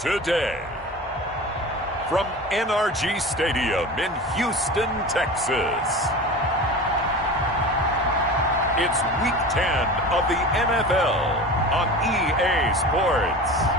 today. From NRG Stadium in Houston, Texas, it's Week 10 of the NFL on EA Sports.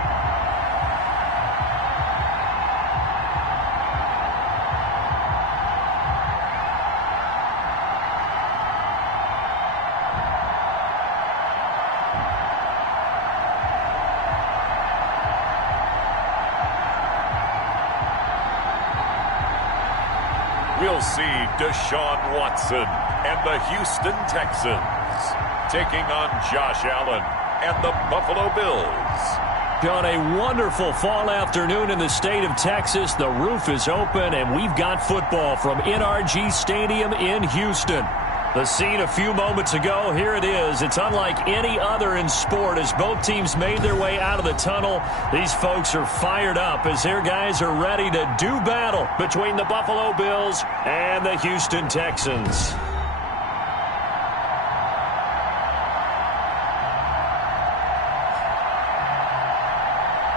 We'll see Deshaun Watson and the Houston Texans taking on Josh Allen and the Buffalo Bills. On a wonderful fall afternoon in the state of Texas, the roof is open and we've got football from NRG Stadium in Houston. The scene a few moments ago, here it is. It's unlike any other in sport as both teams made their way out of the tunnel. These folks are fired up as their guys are ready to do battle between the Buffalo Bills and the Houston Texans.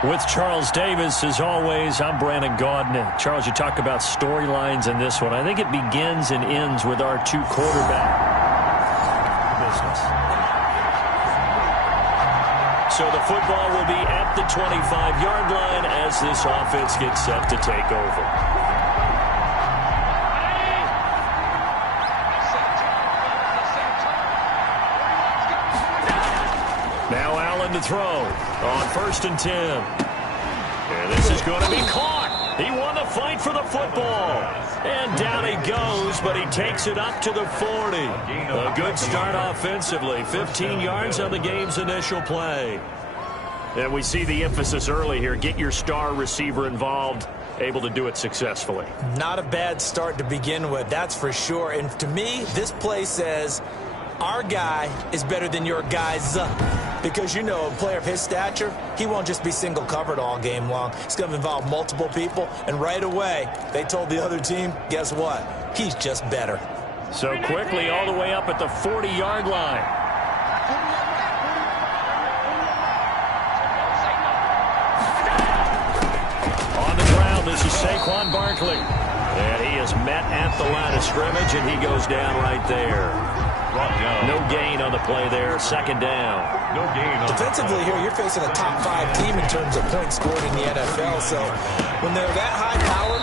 With Charles Davis, as always, I'm Brandon Gaudin. Charles, you talk about storylines in this one. I think it begins and ends with our two quarterback business. So the football will be at the 25-yard line as this offense gets set to take over. Now Allen to throw on 1st and 10. And this is going to be caught. He won the fight for the football. And down he goes, but he takes it up to the 40. A good start offensively. 15 yards on the game's initial play. And we see the emphasis early here. Get your star receiver involved. Able to do it successfully. Not a bad start to begin with, that's for sure. And to me, this play says our guy is better than your guys. Because, you know, a player of his stature, he won't just be single covered all game long. It's going to involve multiple people. And right away, they told the other team, guess what? He's just better. So quickly all the way up at the 40-yard line. On the ground, this is Saquon Barkley. And he is met at the line of scrimmage, and he goes down right there. No gain on the play there. 2nd down. No gain on defensively here, you're facing a top 5 team in terms of points scored in the NFL. So when they're that high powered,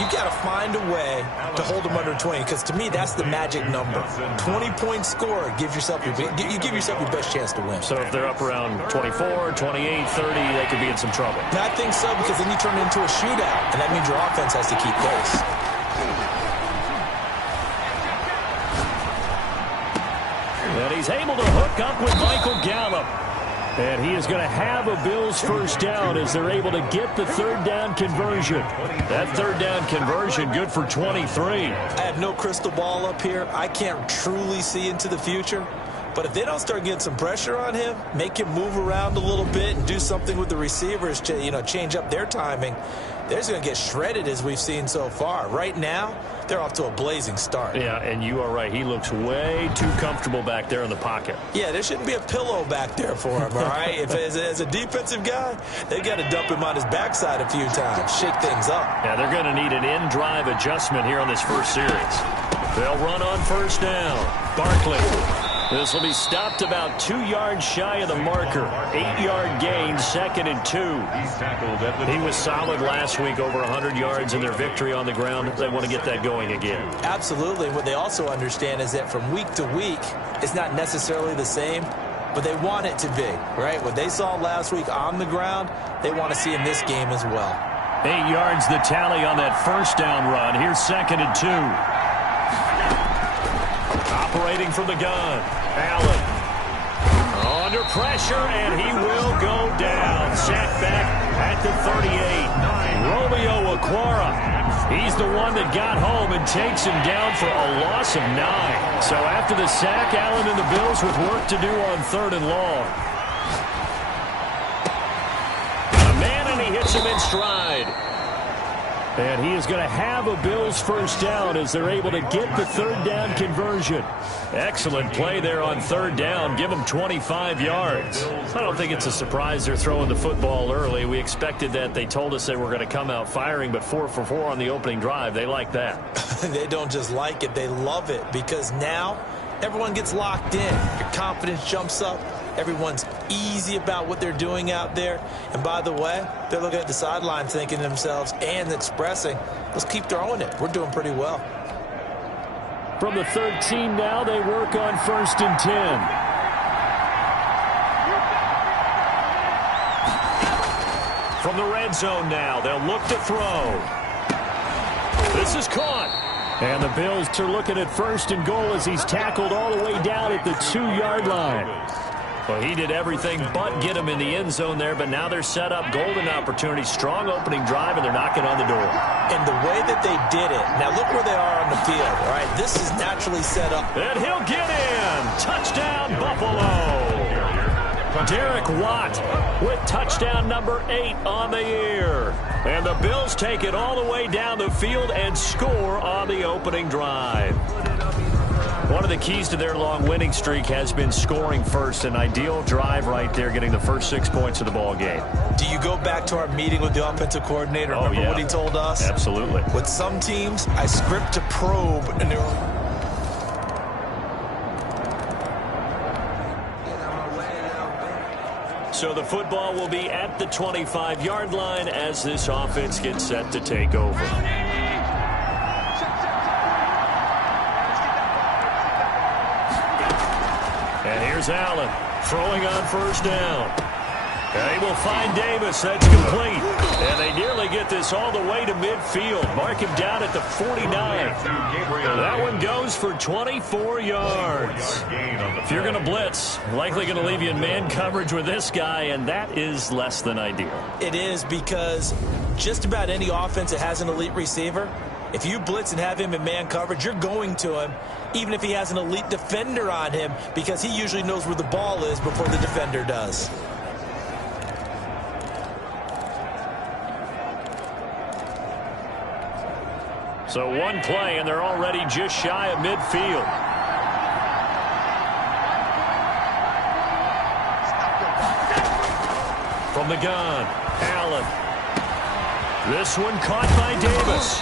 you've got to find a way to hold them under 20. Because to me, that's the magic number. 20 points scored gives yourself you give yourself your best chance to win. So if they're up around 24, 28, 30, they could be in some trouble. And I think so, because then you turn it into a shootout, and that means your offense has to keep pace. And he's able to hook up with Michael Gallup. And he is going to have a Bills first down as they're able to get the 3rd down conversion. That 3rd down conversion good for 23. I have no crystal ball up here. I can't truly see into the future. But if they don't start getting some pressure on him, make him move around a little bit and do something with the receivers, change up their timing, they're just going to get shredded as we've seen so far. Right now, they're off to a blazing start. Yeah, and you are right. He looks way too comfortable back there in the pocket. Yeah, there shouldn't be a pillow back there for him, all right? If as a defensive guy, they've got to dump him on his backside a few times, shake things up. Yeah, they're going to need an in-drive adjustment here on this first series. They'll run on 1st down. Barkley. This will be stopped about 2 yards shy of the marker. 8-yard gain, 2nd and 2. He was solid last week, over 100 yards in their victory on the ground. They want to get that going again. Absolutely. And what they also understand is that from week to week, it's not necessarily the same, but they want it to be, right? What they saw last week on the ground, they want to see in this game as well. 8 yards the tally on that 1st down run. Here's 2nd and 2. Operating from the gun. Allen under pressure, and he will go down. Sacked back at the 38. Romeo Okwara. He's the one that got home and takes him down for a loss of 9. So after the sack, Allen and the Bills with work to do on 3rd and long. A man, and he hits him in stride. And he is going to have a Bills first down as they're able to get the third down conversion. Excellent play there on third down. Give them 25 yards. I don't think it's a surprise they're throwing the football early. We expected that. They told us they were going to come out firing, but 4 for 4 on the opening drive. They like that. They don't just like it. They love it because now everyone gets locked in. Your confidence jumps up. Everyone's easy about what they're doing out there. And by the way, they're looking at the sideline thinking to themselves and expressing, let's keep throwing it. We're doing pretty well. From the 13 now, they work on 1st and 10. From the red zone now, they'll look to throw. This is caught. And the Bills are looking at 1st and goal as he's tackled all the way down at the 2-yard line. Well, he did everything but get him in the end zone there, but now they're set up. Golden opportunity, strong opening drive, and they're knocking on the door. And the way that they did it, now look where they are on the field, all right? This is naturally set up. And he'll get in. Touchdown, Buffalo. Derek Watt with touchdown number 8 on the year. And the Bills take it all the way down the field and score on the opening drive. One of the keys to their long winning streak has been scoring first. An ideal drive right there, getting the first 6 points of the ball game. Do you go back to our meeting with the offensive coordinator? Remember what he told us? Absolutely. With some teams, I script to probe, and so the football will be at the 25-yard line as this offense gets set to take over. And here's Allen throwing on 1st down. They will find Davis. That's complete. And they nearly get this all the way to midfield. Mark him down at the 49. That one goes for 24 yards. If you're going to blitz, likely going to leave you in man coverage with this guy, and that is less than ideal. It is because just about any offense that has an elite receiver, if you blitz and have him in man coverage, you're going to him, even if he has an elite defender on him, because he usually knows where the ball is before the defender does. So one play, and they're already just shy of midfield. From the gun, Allen. This one caught by Davis.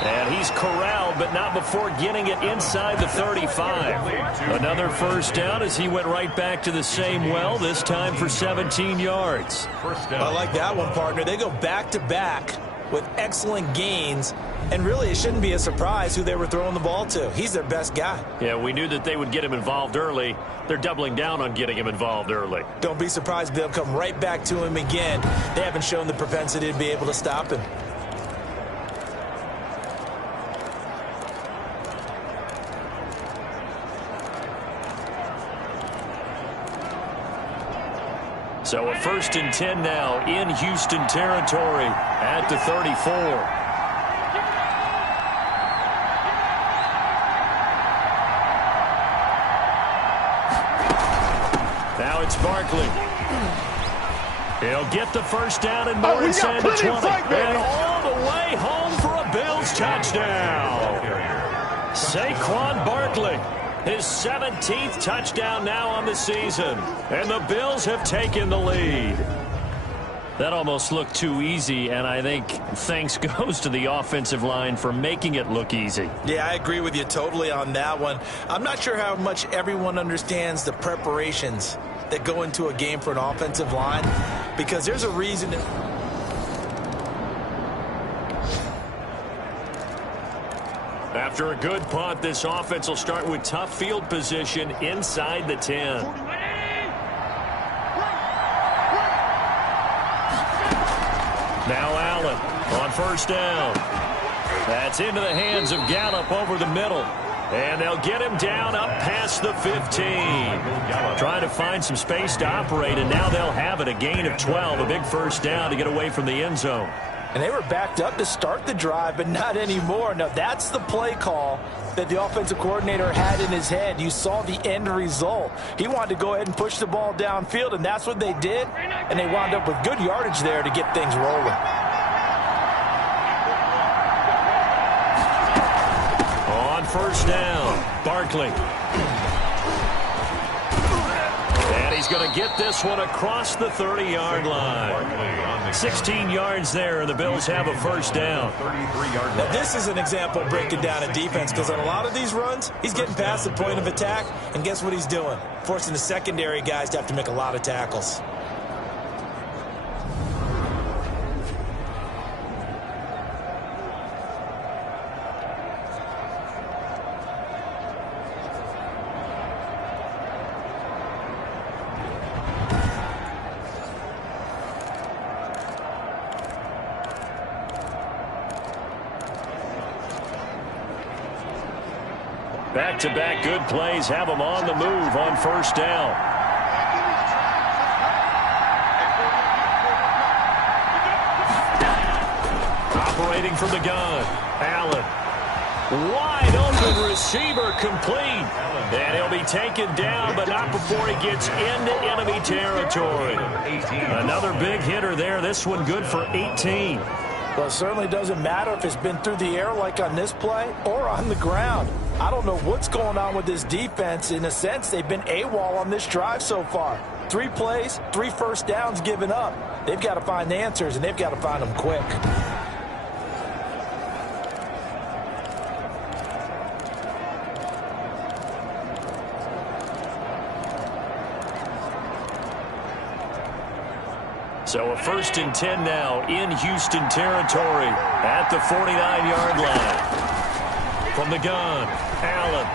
And he's corralled, but not before getting it inside the 35. Another first down as he went right back to the same well, this time for 17 yards. I like that one, partner. They go back-to-back with excellent gains, and really it shouldn't be a surprise who they were throwing the ball to. He's their best guy. Yeah, we knew that they would get him involved early. They're doubling down on getting him involved early. Don't be surprised if they'll come right back to him again. They haven't shown the propensity to be able to stop him. So a 1st and 10 now in Houston territory at the 34. Now it's Barkley. He'll get the first down and more inside the 20. And all the way home for a Bills touchdown. Saquon Barkley. His 17th touchdown now on the season. And the Bills have taken the lead. That almost looked too easy, and I think thanks goes to the offensive line for making it look easy. Yeah, I agree with you totally on that one. I'm not sure how much everyone understands the preparations that go into a game for an offensive line, because there's a reason. After a good punt, this offense will start with tough field position inside the 10. Now Allen on 1st down. That's into the hands of Gallup over the middle. And they'll get him down up past the 15. Trying to find some space to operate, and now they'll have it. A gain of 12, a big first down to get away from the end zone. And they were backed up to start the drive, but not anymore. Now, that's the play call that the offensive coordinator had in his head. You saw the end result. He wanted to go ahead and push the ball downfield, and that's what they did. And they wound up with good yardage there to get things rolling. first down. Barkley. And he's going to get this one across the 30-yard line. 16 yards there, and the Bills have a first down. Now, this is an example of breaking down a defense, because on a lot of these runs, he's getting past the point of attack, and guess what he's doing? Forcing the secondary guys to have to make a lot of tackles. Back-to-back good plays have them on the move on first down. Operating from the gun. Allen. Wide open receiver complete. And he'll be taken down, but not before he gets into enemy territory. Another big hitter there. This one good for 18. Well, it certainly doesn't matter if it's been through the air like on this play or on the ground. I don't know what's going on with this defense. In a sense, they've been AWOL on this drive so far. 3 plays, 3 first downs given up. They've got to find the answers, and they've got to find them quick. So a 1st and 10 now in Houston territory at the 49-yard line. From the gun, Allen.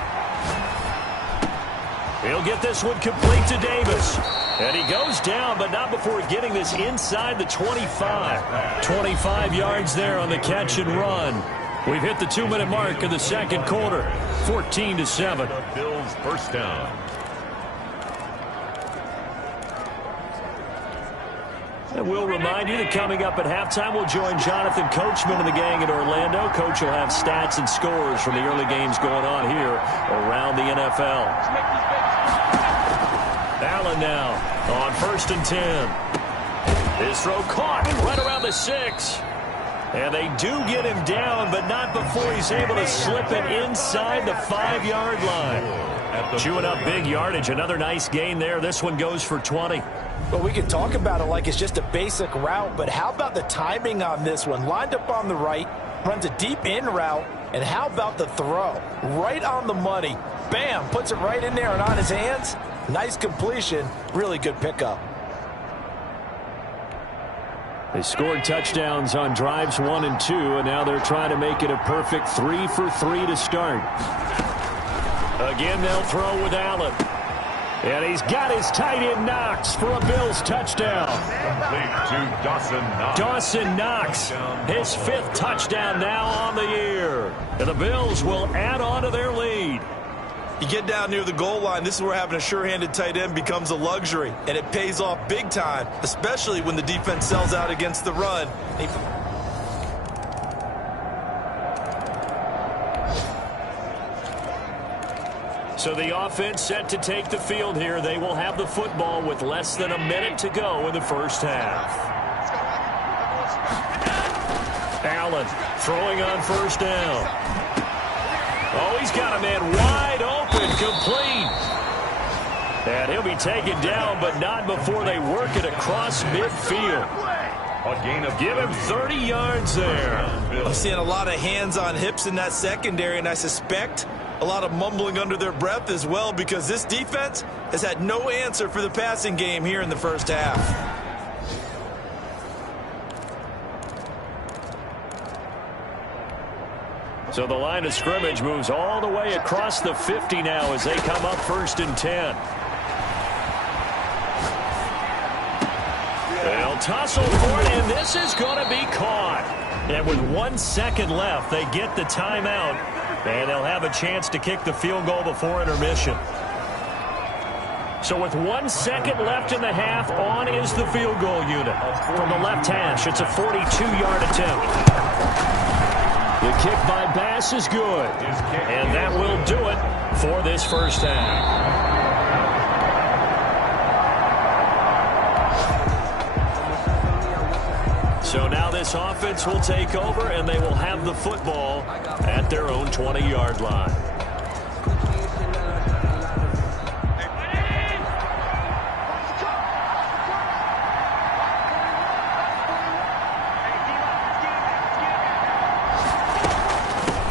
He'll get this one complete to Davis. And he goes down, but not before getting this inside the 25. 25 yards there on the catch and run. We've hit the 2-minute mark in the second quarter. 14-7. Bills first down. And we'll remind you that coming up at halftime, we'll join Jonathan Coachman and the gang in Orlando. Coach will have stats and scores from the early games going on here around the NFL. Allen now on 1st and 10. His throw caught right around the 6. And they do get him down, but not before he's able to slip it inside the 5-yard line. Chewing up big yardage. Another nice gain there. This one goes for 20. Well, we can talk about it like it's just a basic route, but how about the timing on this one? Lined up on the right, runs a deep in route, and how about the throw? Right on the money. Bam, puts it right in there and on his hands. Nice completion. Really good pickup. They scored touchdowns on drives 1 and 2, and now they're trying to make it a perfect 3 for 3 to start. Again, they'll throw with Allen. And he's got his tight end Knox for a Bills touchdown. Complete to Dawson Knox. Dawson Knox, his 5th touchdown now on the year. And the Bills will add on to their lead. You get down near the goal line, this is where having a sure-handed tight end becomes a luxury. And it pays off big time, especially when the defense sells out against the run. So the offense set to take the field here. They will have the football with less than a minute to go in the first half. Allen throwing on first down. Oh, he's got a man wide open, complete. And he'll be taken down, but not before they work it across midfield. Give him 30 yards there. I'm seeing a lot of hands on hips in that secondary, and I suspect a lot of mumbling under their breath as well, because this defense has had no answer for the passing game here in the first half. So the line of scrimmage moves all the way across the 50 now as they come up 1st and 10. They'll tussle for it, and this is going to be caught. And with 1 second left, they get the timeout, and they'll have a chance to kick the field goal before intermission. So with 1 second left in the half, on is the field goal unit. From the left hash, it's a 42-yard attempt. The kick by Bass is good. And that will do it for this first half. So now this offense will take over, and they will have the football at their own 20-yard line.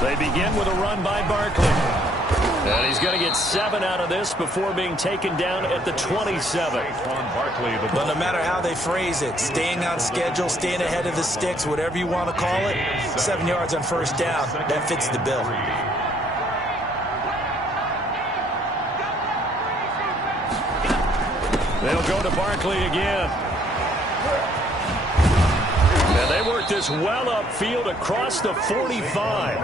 They begin with a run by Barkley. And he's going to get 7 out of this before being taken down at the 27. But no matter how they phrase it, staying on schedule, staying ahead of the sticks, whatever you want to call it, 7 yards on first down, that fits the bill. They'll go to Barkley again. And they work this well upfield across the 45.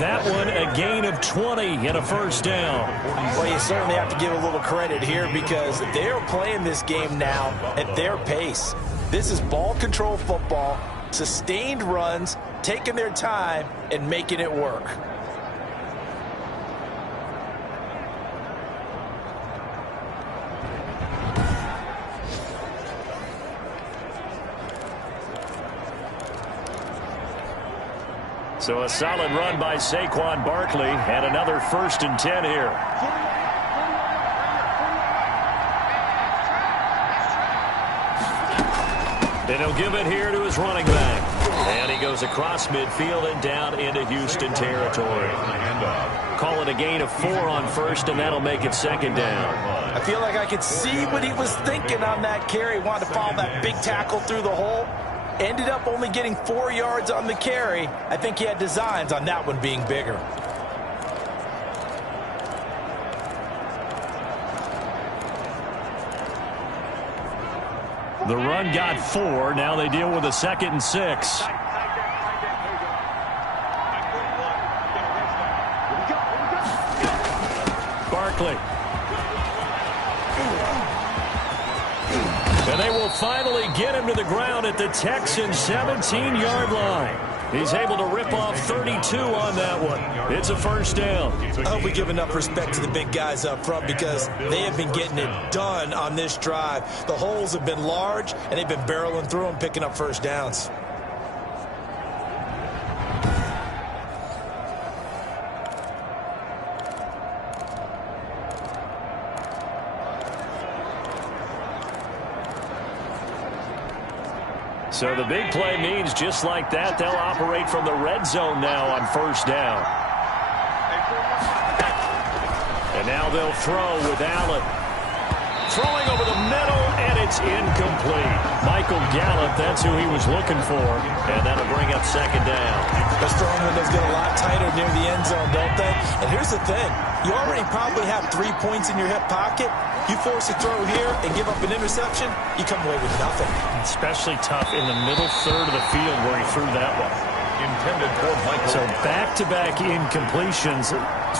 That one a gain of 20 and a first down. Well, you certainly have to give a little credit here because they're playing this game now at their pace. This is ball control football, sustained runs, taking their time and making it work. So a solid run by Saquon Barkley and another 1st and 10 here. And he'll give it here to his running back. And he goes across midfield and down into Houston territory. Call it a gain of 4 on first, and that'll make it 2nd down. I feel like I could see what he was thinking on that carry. Wanted to follow that big tackle through the hole. Ended up only getting 4 yards on the carry. I think he had designs on that one being bigger. The run got 4. Now they deal with a 2nd and 6. Barkley. And they will finally get him to the ground at the Texans' 17-yard line. He's able to rip off 32 on that one. It's a first down. I hope we give enough respect to the big guys up front because they have been getting it done on this drive. The holes have been large, and they've been barreling through them, picking up first downs. So the big play means just like that, they'll operate from the red zone now on first down. And now they'll throw with Allen. Throwing over the middle, and it's incomplete. Michael Gallup, that's who he was looking for. And that'll bring up 2nd down. Those throwing windows get a lot tighter near the end zone, don't they? And here's the thing. You already probably have 3 points in your hip pocket. You force a throw here and give up an interception, you come away with nothing. Especially tough in the middle third of the field where he threw that one. Intended for Michael. So back-to-back incompletions.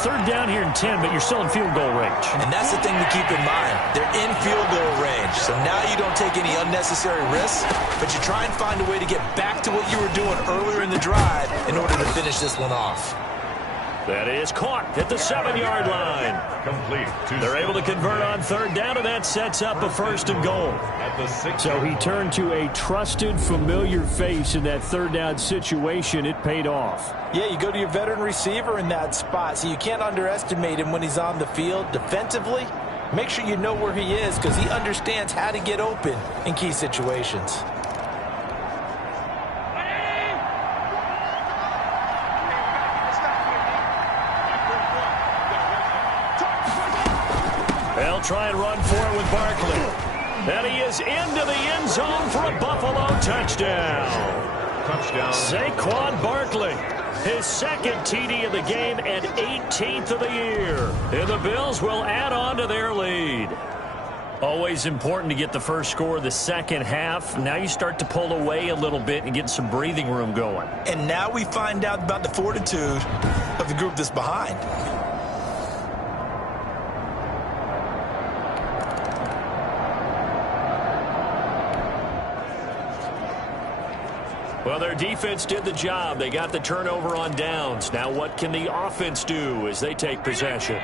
3rd down here and 10, but you're still in field goal range. And that's the thing to keep in mind. They're in field goal range. So now you don't take any unnecessary risks, but you try and find a way to get back to what you were doing earlier in the drive in order to finish this one off. That is caught at the 7-yard line. Complete. They're able to convert on 3rd down, and that sets up a 1st and goal. So he turned to a trusted, familiar face in that 3rd down situation. It paid off. Yeah, you go to your veteran receiver in that spot, so you can't underestimate him when he's on the field. Defensively, make sure you know where he is because he understands how to get open in key situations. They'll try and run for it with Barkley. And he is into the end zone for a Buffalo touchdown. Saquon Barkley, his 2nd TD of the game and 18th of the year. And the Bills will add on to their lead. Always important to get the first score of the second half. Now you start to pull away a little bit and get some breathing room going. And now we find out about the fortitude of the group that's behind. Well, their defense did the job. They got the turnover on downs. Now what can the offense do as they take possession?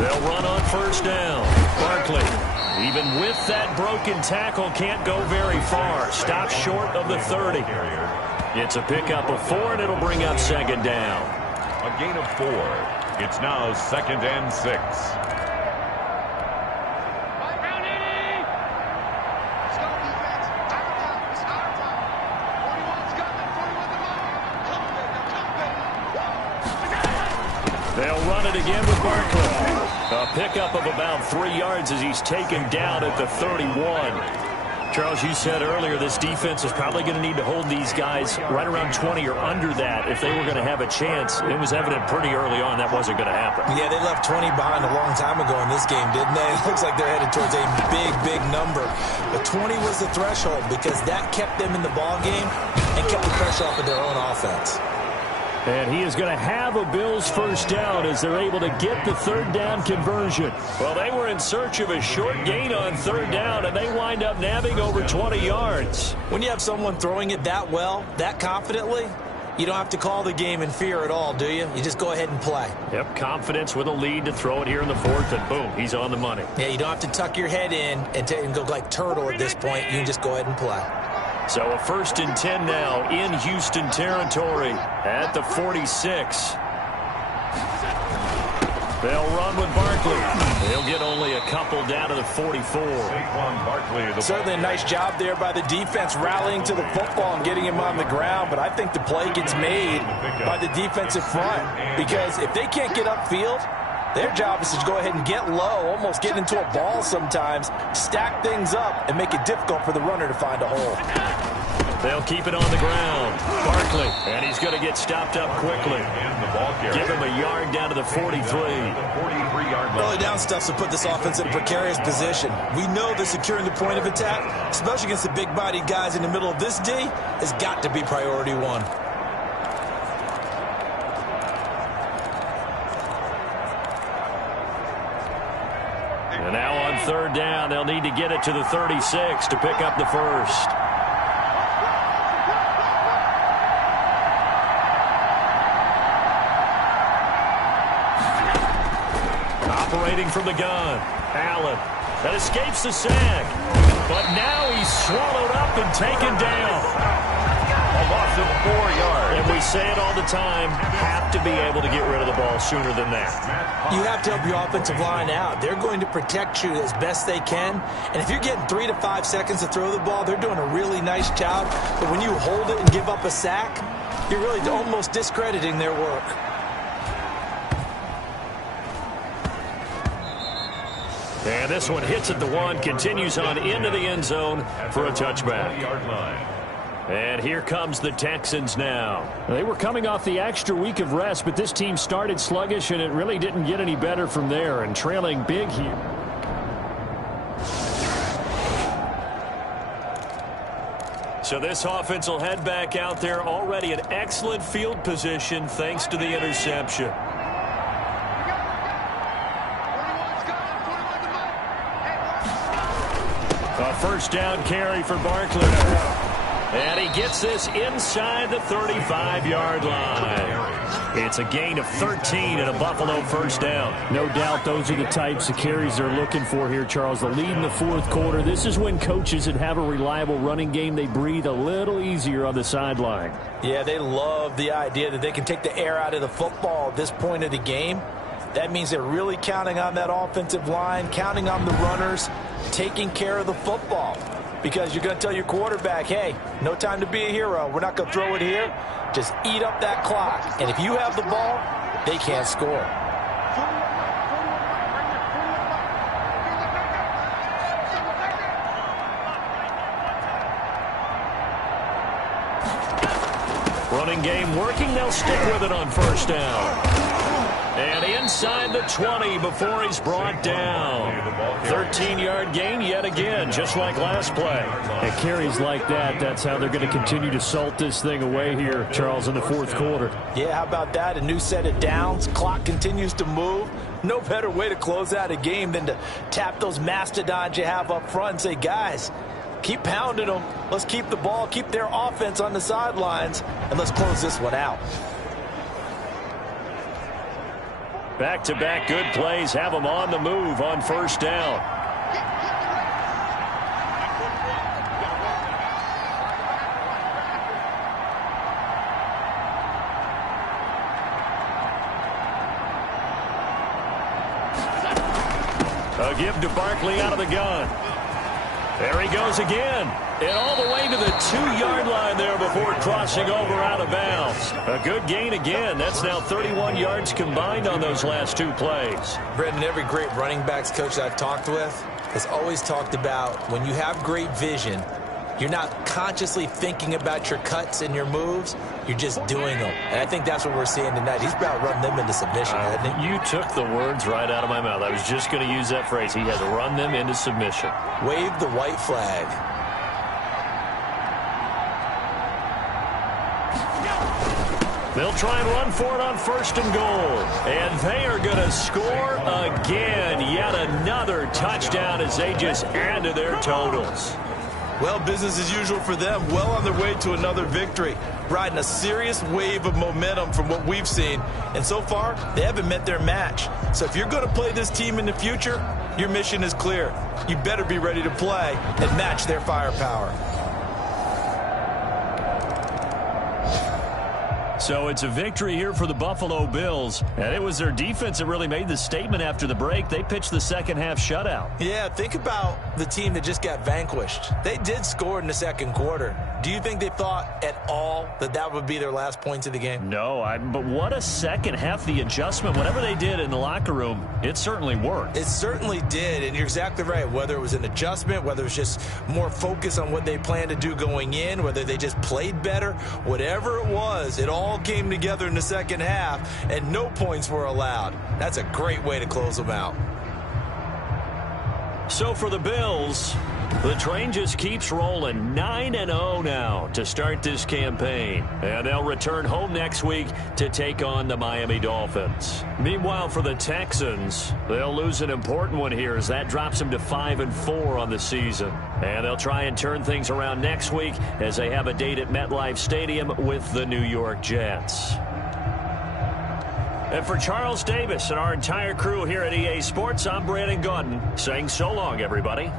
They'll run on first down. Barkley, even with that broken tackle, can't go very far. Stops short of the 30. It's a pickup of 4, and it'll bring up second down. A gain of 4. It's now 2nd and 6. They'll run it again with Barkley. A pickup of about 3 yards as he's taken down at the 31. Charles, you said earlier this defense is probably going to need to hold these guys right around 20 or under that if they were going to have a chance. It was evident pretty early on that wasn't going to happen. Yeah, they left 20 behind a long time ago in this game, didn't they? It looks like they're headed towards a big, big number. But 20 was the threshold because that kept them in the ball game and kept the pressure off of their own offense. And he is going to have a Bills first down as they're able to get the third down conversion. Well, they were in search of a short gain on third down, and they wind up nabbing over 20 yards. When you have someone throwing it that well, that confidently, you don't have to call the game in fear at all, do you? You just go ahead and play. Yep, confidence with a lead to throw it here in the 4th, and boom, he's on the money. Yeah, you don't have to tuck your head in and go like turtle at this point. You can just go ahead and play. So a 1st and 10 now in Houston territory at the 46. They'll run with Barkley. He'll get only a couple down to the 44. Certainly a nice job there by the defense rallying to the football and getting him on the ground, but I think the play gets made by the defensive front because if they can't get upfield, their job is to go ahead and get low, almost get into a ball sometimes, stack things up, and make it difficult for the runner to find a hole. They'll keep it on the ground. Barkley, and he's going to get stopped up quickly. Give him a yard down to the 43. Early down stuff to put this offense in a precarious position. We know that securing the point of attack, especially against the big-bodied guys in the middle of this D, has got to be priority one. And now on third down, they'll need to get it to the 36 to pick up the first. Operating from the gun, Allen. That escapes the sack. But now he's swallowed up and taken down. A loss of 4 yards. And we say it all the time, have to be able to get rid of the ball sooner than that. You have to help your offensive line out. They're going to protect you as best they can. And if you're getting 3 to 5 seconds to throw the ball, they're doing a really nice job. But when you hold it and give up a sack, you're really almost discrediting their work. And this one hits at the 1, continues on into the end zone for a touchback. And here comes the Texans now. They were coming off the extra week of rest, but this team started sluggish, and it really didn't get any better from there, and trailing big here. So this offense will head back out there, already in excellent field position thanks to the interception. A first down carry for Barkley. And he gets this inside the 35-yard line. It's a gain of 13 and a Buffalo first down. No doubt those are the types of carries they're looking for here, Charles. The lead in the 4th quarter. This is when coaches that have a reliable running game, they breathe a little easier on the sideline. Yeah, they love the idea that they can take the air out of the football at this point of the game. That means they're really counting on that offensive line, counting on the runners, taking care of the football. Because you're going to tell your quarterback, hey, no time to be a hero. We're not going to throw it here. Just eat up that clock. And if you have the ball, they can't score. Running game working. They'll stick with it on first down. And inside the 20 before he's brought down. 13-yard gain yet again, just like last play. And carries like that, that's how they're going to continue to salt this thing away here, Charles, in the 4th quarter. Yeah, how about that? A new set of downs. Clock continues to move. No better way to close out a game than to tap those mastodons you have up front and say, guys, keep pounding them. Let's keep the ball, keep their offense on the sidelines, and let's close this one out. Back-to-back good plays have them on the move on first down. A give to Barkley out of the gun. There he goes again. And all the way to the 2-yard line there before crossing over out of bounds. A good gain again. That's now 31 yards combined on those last 2 plays. Brendan, every great running backs coach I've talked with has always talked about when you have great vision, you're not consciously thinking about your cuts and your moves. You're just doing them. And I think that's what we're seeing tonight. He's about running them into submission, hasn't he? You took the words right out of my mouth. I was just going to use that phrase. He has run them into submission. Wave the white flag. They'll try and run for it on first and goal. And they are going to score again. Yet another touchdown as they just add to their totals. Well, business as usual for them. Well on their way to another victory. Riding a serious wave of momentum from what we've seen. And so far, they haven't met their match. So if you're going to play this team in the future, your mission is clear. You better be ready to play and match their firepower. So it's a victory here for the Buffalo Bills. And it was their defense that really made the statement after the break. They pitched the second half shutout. Yeah, think about the team that just got vanquished. They did score in the second quarter. Do you think they thought at all that that would be their last points of the game? No, but what a second half. The adjustment, whatever they did in the locker room, it certainly worked. It certainly did, and you're exactly right. Whether it was an adjustment, whether it was just more focus on what they planned to do going in, whether they just played better, whatever it was, it all came together in the second half, and no points were allowed. That's a great way to close them out. So for the Bills, the train just keeps rolling. 9-0 now to start this campaign. And they'll return home next week to take on the Miami Dolphins. Meanwhile, for the Texans, they'll lose an important one here as that drops them to 5-4 on the season. And they'll try and turn things around next week as they have a date at MetLife Stadium with the New York Jets. And for Charles Davis and our entire crew here at EA Sports, I'm Brandon Gaudin saying so long, everybody.